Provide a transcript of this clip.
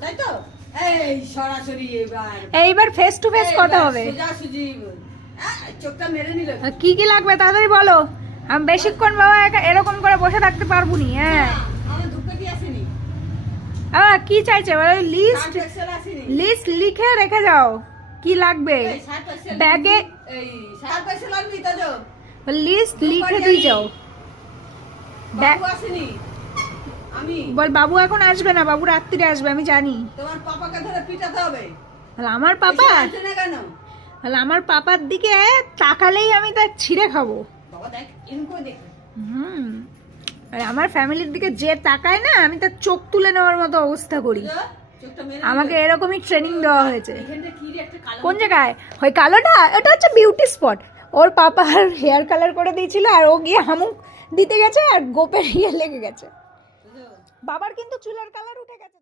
তাই তো এই সরাসরি এবার। এইবার ফেস টু ফেস কথা হবে। সোজাসুজি আহ, চোখটা মেরে নিল। কি কি লাগবে তাড়াতাড়ি বলো। আমি বেশিক্ষণ বাবা এরকম করে বসে থাকতে পারব নি হ্যাঁ আবার কি চাইছে? বলো লিস্ট লিস্ট লিখে রেখে যাও। কি লাগবে? ব্যাগে-। লিস্ট লিখে দিয়ে যাও। ব্যাগ- আসেনি। বল বাবু এখন আসবে না বাবু রাত্রিরে আসবে আমি জানি। তোমার পাপাকে ধরে পিটাতে হবে। তাহলে আমার পাপা কেন? তাহলে আমার পাপার দিকে তাকালেই আমি তার ছিঁড়ে খাব। হুম। আর আমার ফ্যামিলির দিকে যে তাকায় না আমি তার চোখ তুলে নেওয়ার মতো অবস্থা করি। আমাকে এরকমই ট্রেনিং দেওয়া হয়েছে। কোন জায়গায়? ওই কালোটা? ওটা হচ্ছে বিউটি স্পট ওর পাপার হেয়ার কালার করে দিয়েছিল আর ও গিয়ে হামুক দিতে গেছে আর গোপের ইয়ে লেগে গেছে? বাবার কিন্তু চুলের কালার উঠে গেছে।